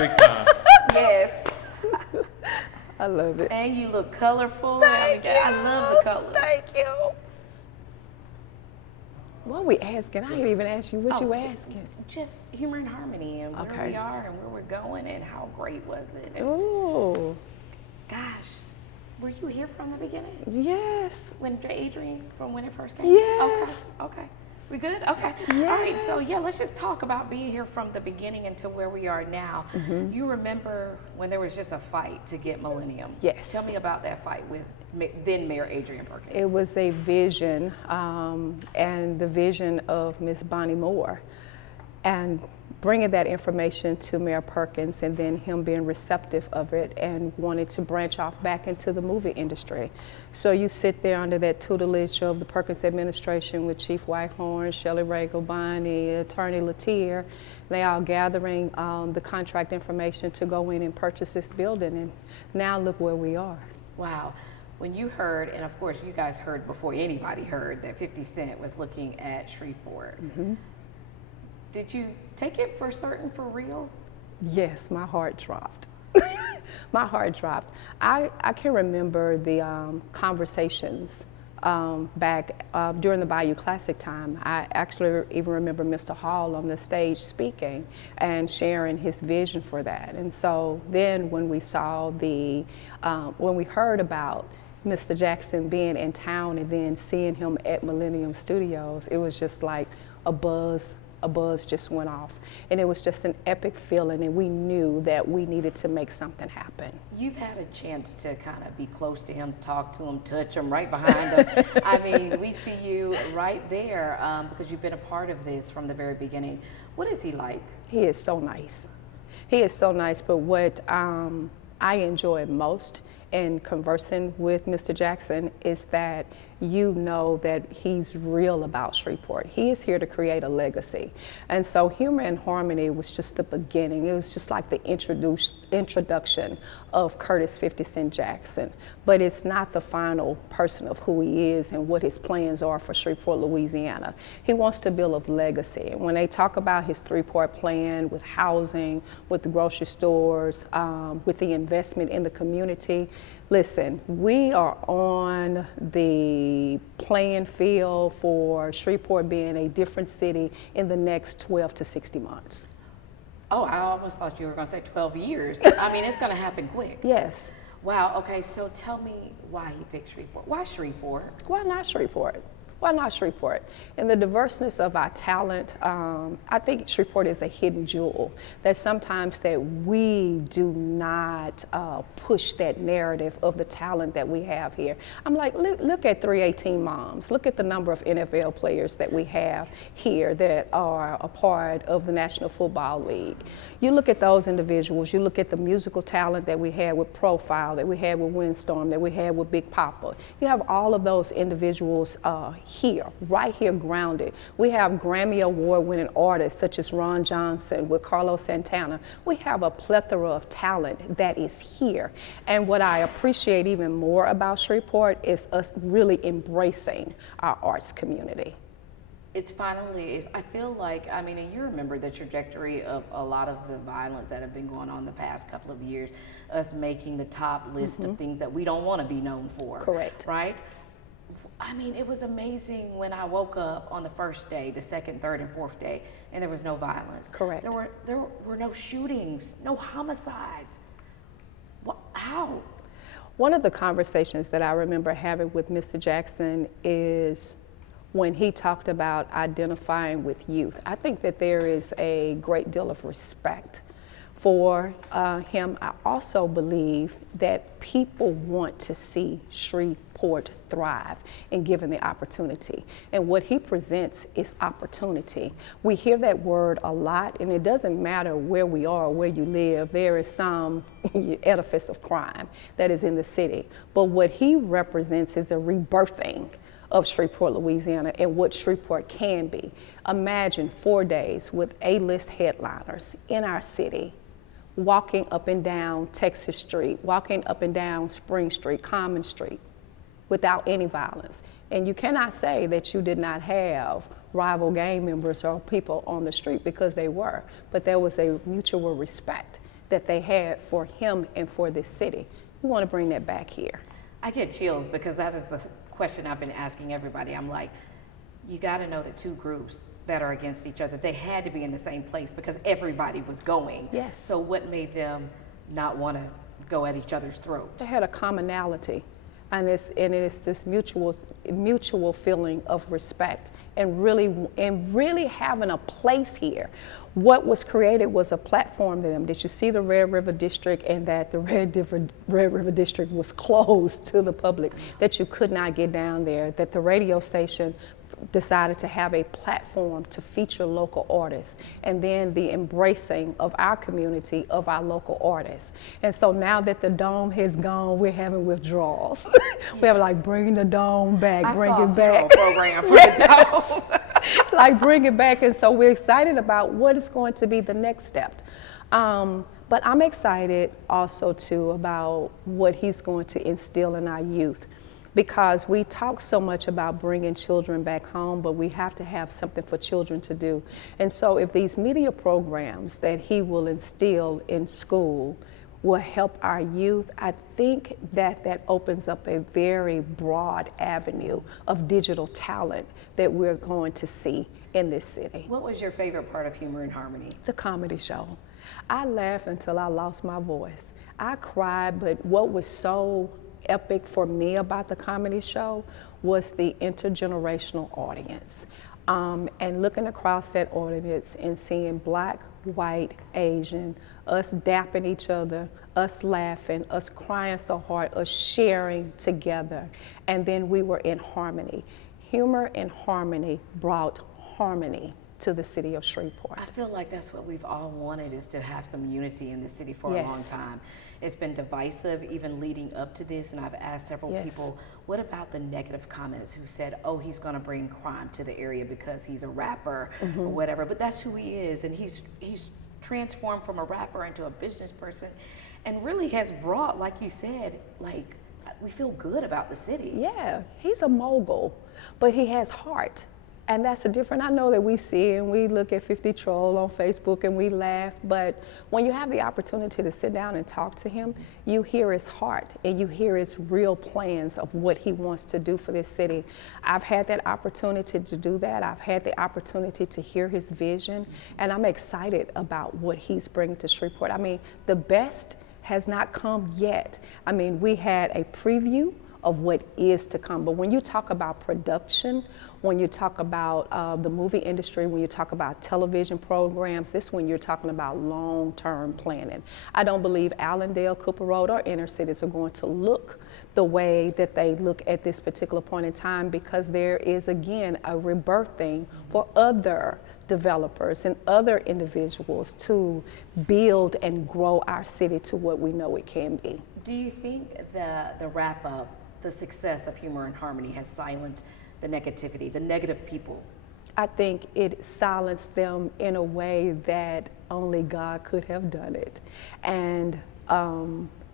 strict time. Yes. I love it. And you look colorful. Thank you. I love the colors. Thank you. What are we asking? I didn't even ask you what you asking. Just humor and harmony and where Okay. we are and where we're going and how great was it. And Ooh, gosh, were you here from the beginning? yes. When Adrian, from when it first came? Yes. Okay. We good? Okay. All right. So yeah, let's just talk about being here from the beginning until where we are now. You remember when there was just a fight to get Millennium? Yes. Tell me about that fight with then Mayor Adrian Perkins. It was a vision, and the vision of Miss Bonnie Moore, and bringing that information to Mayor Perkins, and then him being receptive of it and wanted to branch off back into the movie industry. So you sit there under that tutelage of the Perkins administration with Chief Whitehorn, Shelley Ragle, Bonnie, Attorney Latier. They all gathering the contract information to go in and purchase this building, and now look where we are. Wow. When you heard, and of course you guys heard before anybody heard, that 50 Cent was looking at Shreveport, did you take it for certain, for real? Yes, my heart dropped. My heart dropped. I can remember the conversations back during the Bayou Classic time. I actually even remember Mr. Hall on the stage speaking and sharing his vision for that. And so then when we saw when we heard about Mr. Jackson being in town and then seeing him at Millennium Studios, it was just like a buzz just went off. And it was just an epic feeling, and we knew that we needed to make something happen. You've had a chance to kind of be close to him, talk to him, touch him, right behind him. I mean, we see you right there because you've been a part of this from the very beginning. What is he like? He is so nice. He is so nice, but what I enjoy most in conversing with Mr. Jackson is that you know that he's real about Shreveport. He is here to create a legacy. And so Humor and Harmony was just the beginning. It was just like the introduction of Curtis 50 Cent Jackson. But it's not the final person of who he is and what his plans are for Shreveport, Louisiana. He wants to build a legacy. And when they talk about his three-part plan with housing, with the grocery stores, with the investment in the community, listen, we are on the playing field for Shreveport being a different city in the next 12 to 60 months. Oh, I almost thought you were going to say 12 years. I mean, it's going to happen quick. Yes. Wow. Okay, so tell me why he picked Shreveport. Why Shreveport? Why not Shreveport? Why not Shreveport? In the diverseness of our talent, I think Shreveport is a hidden jewel. There's sometimes that we do not push that narrative of the talent that we have here. I'm like, look at 318 Moms. Look at the number of NFL players that we have here that are a part of the National Football League. You look at those individuals, you look at the musical talent that we had with Profile, that we had with Windstorm, that we had with Big Papa. You have all of those individuals here, right here grounded. We have Grammy Award winning artists such as Ron Johnson with Carlos Santana. We have a plethora of talent that is here. And what I appreciate even more about Shreveport is us really embracing our arts community. It's finally, I feel like, I mean, and you remember the trajectory of a lot of the violence that have been going on the past couple of years, us making the top list of things that we don't want to be known for. Correct. Right? I mean, it was amazing when I woke up on the first day, the second, third, and fourth day, and there was no violence. Correct. There were no shootings, no homicides. How? One of the conversations that I remember having with Mr. Jackson is when he talked about identifying with youth. I think that there is a great deal of respect for him. I also believe that people want to see Shreveport thrive and given the opportunity. And what he presents is opportunity. We hear that word a lot, and it doesn't matter where we are or where you live, there is some edifice of crime that is in the city. But what he represents is a rebirthing of Shreveport, Louisiana, and what Shreveport can be. Imagine 4 days with A-list headliners in our city, walking up and down Texas Street, walking up and down Spring Street, Common Street, without any violence. And you cannot say that you did not have rival gang members or people on the street, because they were, but there was a mutual respect that they had for him and for this city. We want to bring that back here. I get chills because that is the question I've been asking everybody. I'm like, you got to know the two groups that are against each other, they had to be in the same place because everybody was going. Yes. So what made them not want to go at each other's throats? They had a commonality, and it's this mutual feeling of respect and really having a place here. What was created was a platform to them. Did you see the Red River District, and that the Red River District was closed to the public, that you could not get down there, that the radio station decided to have a platform to feature local artists, and then the embracing of our community, of our local artists. And so now that the dome has gone, we're having withdrawals. We have like bring the dome back, bring it back. Program for the dome. Like bring it back. And so we're excited about what is going to be the next step. But I'm excited also too about what he's going to instill in our youth, because we talk so much about bringing children back home, but we have to have something for children to do. And so if these media programs that he will instill in school will help our youth, I think that opens up a very broad avenue of digital talent that we're going to see in this city. What was your favorite part of Humor and Harmony? The comedy show. I laughed until I lost my voice. I cried, but what was so epic for me about the comedy show was the intergenerational audience, and looking across that audience and seeing Black, white, Asian, us dapping each other, us laughing, us crying so hard, us sharing together, and then we were in harmony. Humor and Harmony brought harmony to the city of Shreveport. I feel like that's what we've all wanted, is to have some unity in the city for a long time. It's been divisive even leading up to this, and I've asked several people, what about the negative comments who said, oh, he's going to bring crime to the area because he's a rapper or whatever, but that's who he is, and he's transformed from a rapper into a business person, and really has brought, like you said, like, we feel good about the city. Yeah, he's a mogul, but he has heart. And that's the difference. I know that we see and we look at 50 Troll on Facebook and we laugh, but when you have the opportunity to sit down and talk to him, you hear his heart and you hear his real plans of what he wants to do for this city. I've had that opportunity to do that. I've had the opportunity to hear his vision, and I'm excited about what he's bringing to Shreveport. I mean, the best has not come yet. I mean, we had a preview of what is to come, but when you talk about production, when you talk about the movie industry, when you talk about television programs, this one you're talking about long-term planning. I don't believe Allendale, Cooper Road, or inner cities are going to look the way that they look at this particular point in time, because there is, again, a rebirthing for other developers and other individuals to build and grow our city to what we know it can be. Do you think the wrap-up, the success of Humor and Harmony has silenced the negativity, the negative people? I think it silenced them in a way that only God could have done it. And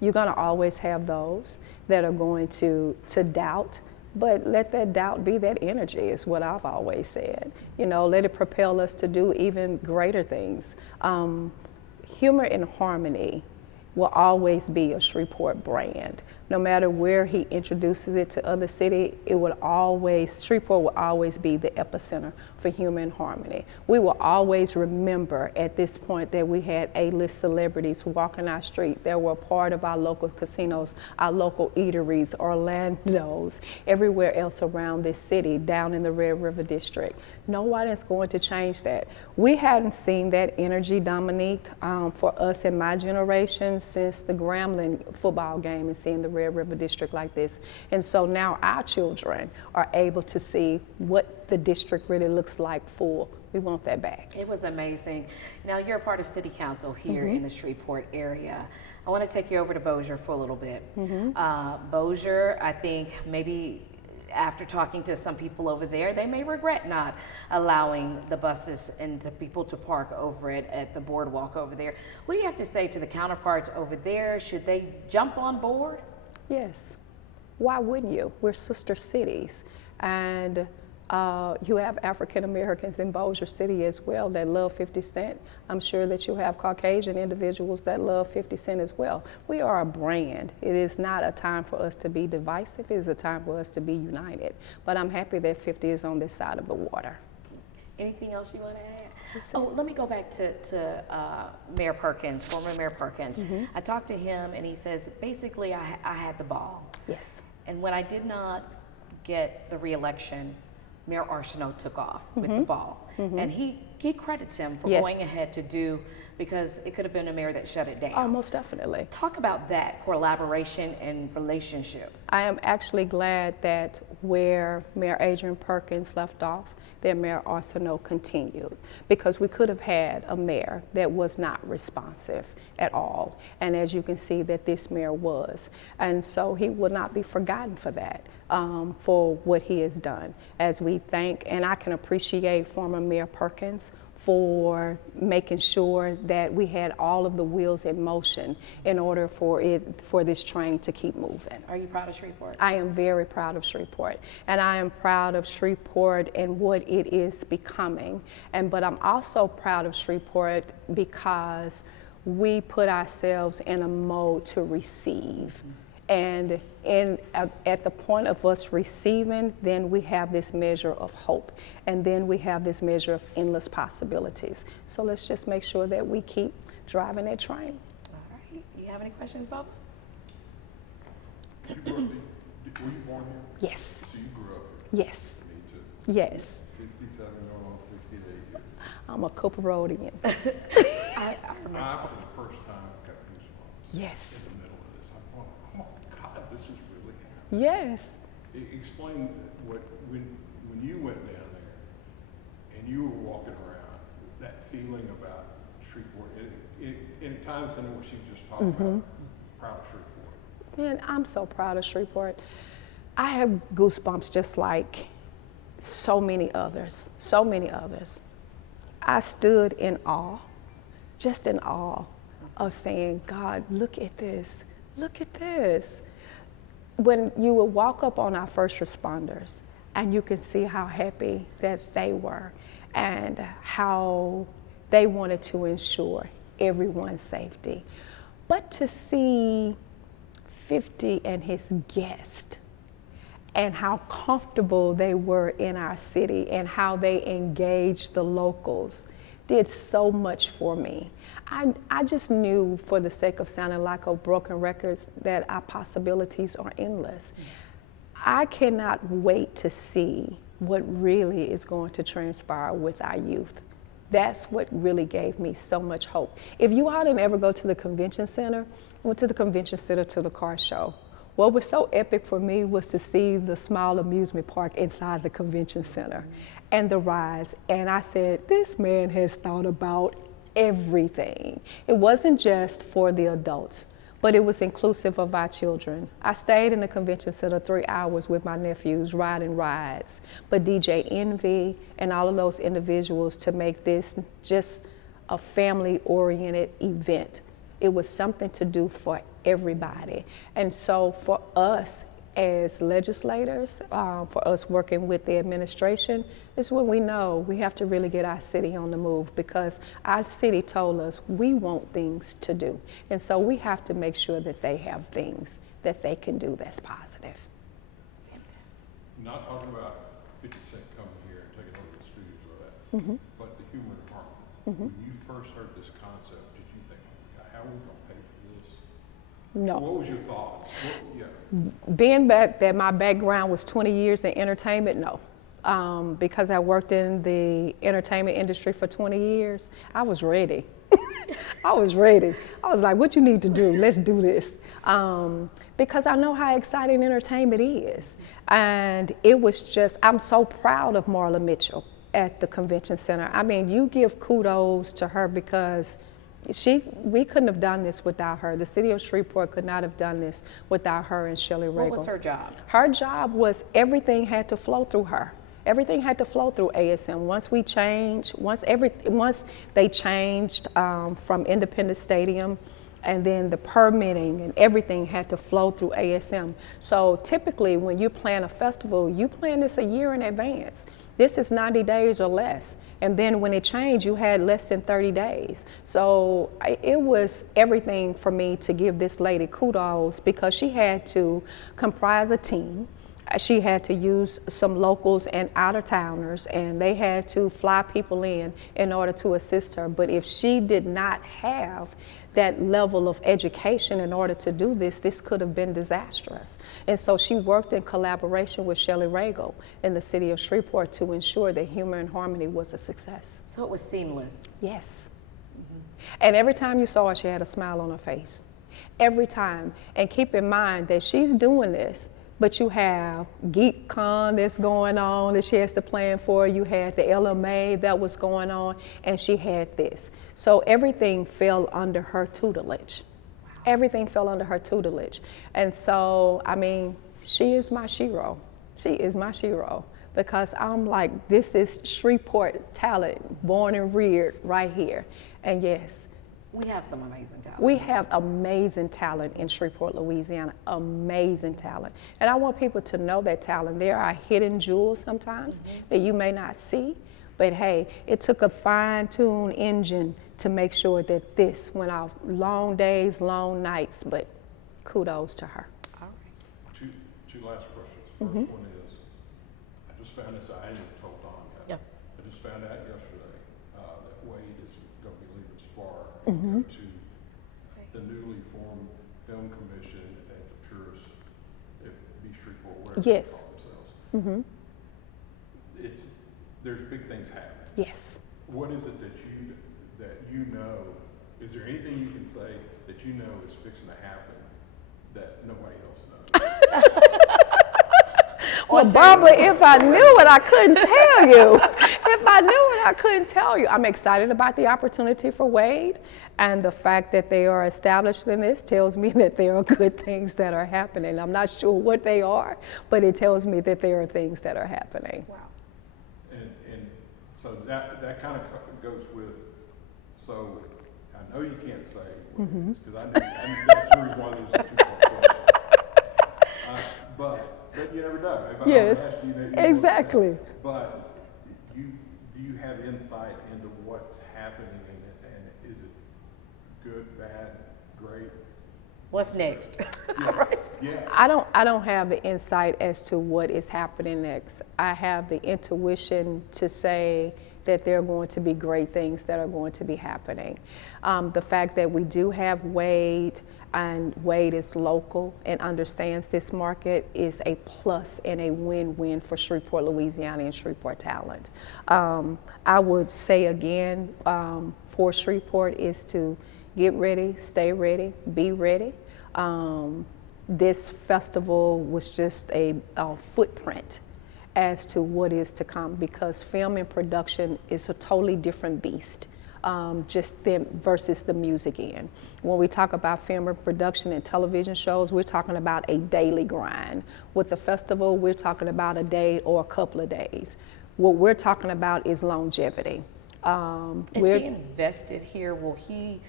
you're going to always have those that are going to doubt, but let that doubt be that energy, is what I've always said. You know, let it propel us to do even greater things. Humor and Harmony will always be a Shreveport brand. No matter where he introduces it to other cities, Shreveport will always be the epicenter for Humor and Harmony. We will always remember at this point that we had A-list celebrities walking our street. They were a part of our local casinos, our local eateries, Orlando's, everywhere else around this city, down in the Red River District. No one is going to change that. We hadn't seen that energy, Dominique, for us in my generation since the Grambling football game, and seeing the Red River District like this. And so now our children are able to see what the district really looks like full. We want that back. It was amazing. Now you're a part of City Council here in the Shreveport area. I want to take you over to Bossier for a little bit. Bossier, I think maybe after talking to some people over there, they may regret not allowing the buses and the people to park over it at the boardwalk over there. What do you have to say to the counterparts over there? Should they jump on board? Yes. Why wouldn't you? We're sister cities. And You have African Americans in Bossier City as well that love 50 Cent. I'm sure that you have Caucasian individuals that love 50 Cent as well. We are a brand. It is not a time for us to be divisive. It is a time for us to be united. But I'm happy that 50 is on this side of the water. Anything else you want to add? Oh, let me go back to Mayor Perkins, former Mayor Perkins. I talked to him and he says, basically, I had the ball. Yes. And when I did not get the re-election, Mayor Arsenault took off with the ball. And he credits him for going ahead to do, because it could have been a mayor that shut it down. Oh, most definitely. Talk about that collaboration and relationship. I am actually glad that where Mayor Adrian Perkins left off, that Mayor Arsenault continued, because we could have had a mayor that was not responsive at all. And as you can see that this mayor was. And so he will not be forgotten for that, for what he has done. As we thank, and I can appreciate former Mayor Perkins for making sure that we had all of the wheels in motion in order for this train to keep moving. Are you proud of Shreveport? I am very proud of Shreveport, and I am proud of Shreveport and what it is becoming. But I'm also proud of Shreveport because we put ourselves in a mode to receive. And at the point of us receiving, then we have this measure of hope. And then we have this measure of endless possibilities. So let's just make sure that we keep driving that train. All right. You have any questions, Bob? Were you born here? Yes. So you grew up here? Yes. Me too. Yes. 67 going on 68 years. I'm a Cooper Roadian. I remember. I, for the first time, got goosebumps. Yes. In the middle of this. I'm going, oh my God, this is really happening. Yes. Explain what, when you went down there and you were walking around, that feeling about Shreveport, and it ties into what she just talked about, proud of Shreveport. Man, I'm so proud of Shreveport. I have goosebumps just like so many others, so many others. I stood in awe, just in awe of saying, God, look at this, look at this. When you would walk up on our first responders and you can see how happy that they were and how they wanted to ensure everyone's safety. But to see 50 and his guests and how comfortable they were in our city and how they engaged the locals did so much for me. I just knew, for the sake of sounding like a broken record, that our possibilities are endless. I cannot wait to see what really is going to transpire with our youth. That's what really gave me so much hope. If you all didn't ever go to the convention center, I went to the convention center to the car show. What was so epic for me was to see the Smile Amusement Park inside the convention center and the rides. And I said, this man has thought about everything. It wasn't just for the adults, but it was inclusive of our children. I stayed in the convention center 3 hours with my nephews riding rides, but DJ Envy and all of those individuals to make this just a family-oriented event. It was something to do for everybody. And so for us as legislators, for us working with the administration, is when we know we have to really get our city on the move, because our city told us we want things to do. And so we have to make sure that they have things that they can do that's positive. Not talking about 50 Cent coming here and taking over the studios or that, but the humor department. When you first heard this concept, did you think, oh my God, how are we going to pay for this? No. What was your thoughts? Being back that my background was 20 years in entertainment, no. Because I worked in the entertainment industry for 20 years, I was ready. I was ready. I was like, what you need to do? Let's do this. Because I know how exciting entertainment is. And it was just, I'm so proud of Marla Mitchell at the convention center. I mean, you give kudos to her, because we couldn't have done this without her. The city of Shreveport could not have done this without her and Shelley Regal. What was her job? Her job was everything had to flow through her. Everything had to flow through ASM. Once they changed from Independence Stadium and then the permitting and everything had to flow through ASM. So typically when you plan a festival, you plan this a year in advance. This is 90 days or less. And then when it changed, you had less than 30 days. So it was everything for me to give this lady kudos, because she had to comprise a team. She had to use some locals and out-of-towners, and they had to fly people in order to assist her. But if she did not have that level of education in order to do this, this could have been disastrous. And so she worked in collaboration with Shelley Ragle in the city of Shreveport to ensure that Humor and Harmony was a success. So it was seamless. Yes. And every time you saw her, she had a smile on her face. Every time. And keep in mind that she's doing this, but you have GeekCon that's going on that she has to plan for. You had the LMA that was going on, and she had this. So everything fell under her tutelage. Everything fell under her tutelage. And so, I mean, she is my shero. She is my shero, because I'm like, this is Shreveport talent, born and reared right here. And yes, we have some amazing talent. we have amazing talent in Shreveport, Louisiana, amazing talent. And I want people to know that talent. There are hidden jewels sometimes that you may not see, but hey, it took a fine-tuned engine to make sure that this went off. Long days, long nights, but kudos to her. All right. Two last questions. First one is, I just found this, I hadn't told Don yet. Yep. I just found out yesterday that Wade is going to be leaving SPAR and go to the newly formed Film Commission at the Tourist, it'd be Shreveport, whatever they Yes. call themselves. There's big things happening. Yes. What is it that you know, is there anything you can say that you know is fixing to happen that nobody else knows? Well, Barbara, if I knew it, I couldn't tell you. If I knew it, I couldn't tell you. I'm excited about the opportunity for Wade, and the fact that they are established in this tells me that there are good things that are happening. I'm not sure what they are, but it tells me that there are things that are happening. Wow. And so that kind of goes with, so I know you can't say what it is, because I knew that's the reason why there's a two-part question. But you never know. If I Yes, ask you, you exactly. know. But do you have insight into what's happening in it, and is it good, bad, great? What's next? Yeah. Right. Yeah. I don't have the insight as to what is happening next. I have the intuition to say that there are going to be great things that are going to be happening. The fact that we do have Wade, and Wade is local and understands this market, is a plus and a win-win for Shreveport, Louisiana, and Shreveport talent. I would say again, for Shreveport is to get ready, stay ready, be ready. This festival was just a footprint as to what is to come, because film and production is a totally different beast, just them versus the music end. When we talk about film and production and television shows, we're talking about a daily grind. With the festival, we're talking about a day or a couple of days. What we're talking about is longevity. Is he invested here? Will he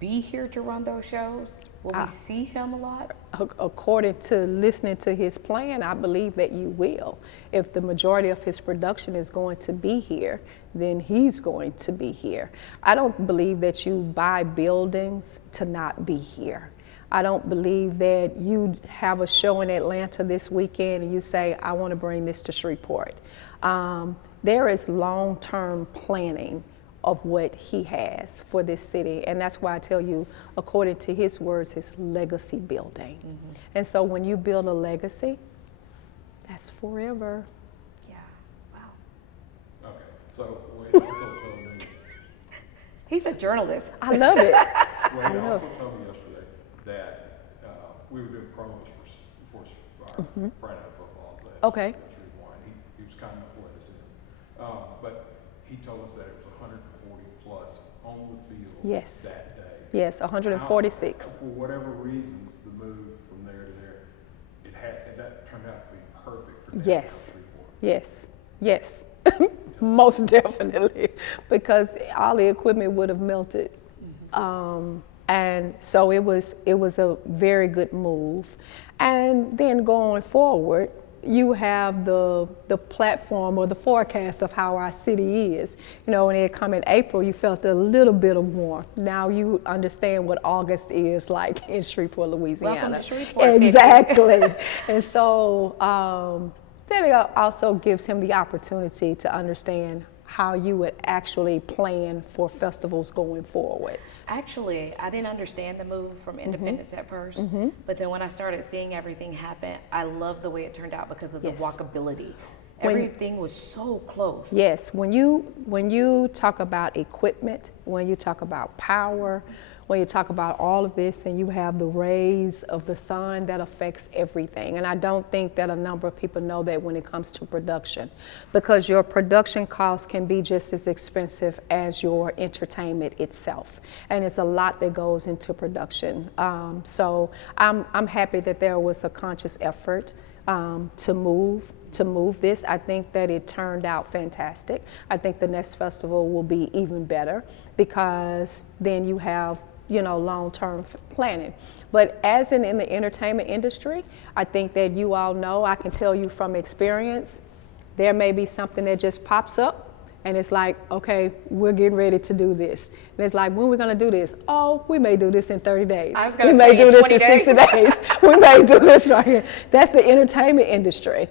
be here to run those shows? Will we see him a lot? According to listening to his plan, I believe that you will. If the majority of his production is going to be here, then he's going to be here. I don't believe that you buy buildings to not be here. I don't believe that you have a show in Atlanta this weekend and you say, I want to bring this to Shreveport. There is long-term planning of what he has for this city. And that's why I tell you, according to his words, his legacy building. And so when you build a legacy, that's forever. Yeah. Wow. Okay. So Wade also told me. He's a journalist. I love it. Wade also told me yesterday that we were doing promos for our Friday Night Football. Okay. He was kind enough to let us in. But he told us that it was 140 plus on the field Yes. that day. Yes, 146. For whatever reasons, the move from there to there, that turned out to be perfect for downtown Yes. Shreveport. Yes. Yes. Most definitely, because all the equipment would have melted. And so it was a very good move. And then going forward, you have the platform or the forecast of how our city is. You know, when it come in April, you felt a little bit of warmth. Now you understand what August is like in Shreveport, Louisiana. Welcome to Shreveport. Exactly. And so then it also gives him the opportunity to understand how you would actually plan for festivals going forward. Actually, I didn't understand the move from Independence at first, but then when I started seeing everything happen, I loved the way it turned out because of the Yes. walkability. Everything was so close. Yes, when you talk about equipment, when you talk about power, when you talk about all of this, and you have the rays of the sun, that affects everything. And I don't think that a number of people know that when it comes to production, because your production costs can be just as expensive as your entertainment itself. And it's a lot that goes into production. So I'm happy that there was a conscious effort to move this. I think that it turned out fantastic. I think the next festival will be even better because then you have, you know, long-term planning. But as in the entertainment industry, I think that you all know, I can tell you from experience, there may be something that just pops up and it's like, okay, we're getting ready to do this. And it's like, when are we gonna do this? Oh, we may do this in 30 days. I was gonna we say may do in this 20 in 60 days. We may do this right here. That's the entertainment industry.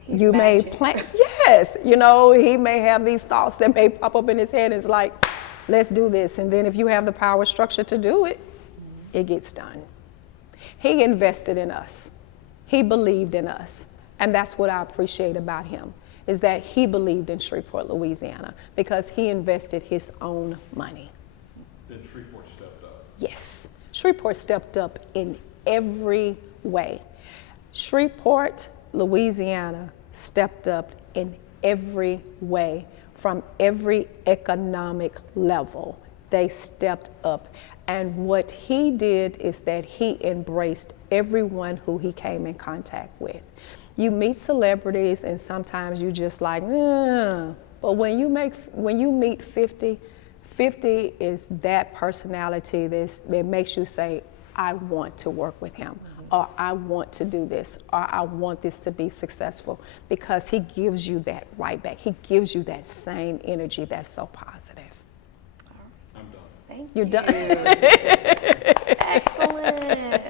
He's You may magic. plan, yes, you know, he may have these thoughts that may pop up in his head. It's like, let's do this. And then if you have the power structure to do it, it gets done. He invested in us. He believed in us. And that's what I appreciate about him, is that he believed in Shreveport, Louisiana, because he invested his own money. Then Shreveport stepped up. Yes, Shreveport stepped up in every way. Shreveport, Louisiana stepped up in every way. From every economic level, they stepped up. And what he did is that he embraced everyone who he came in contact with. You meet celebrities and sometimes you just like, but when you meet 50, 50 is that personality that makes you say, I want to work with him, or I want to do this, or I want this to be successful, because he gives you that right back. He gives you that same energy that's so positive. I'm done. Thank You're you. done. Excellent.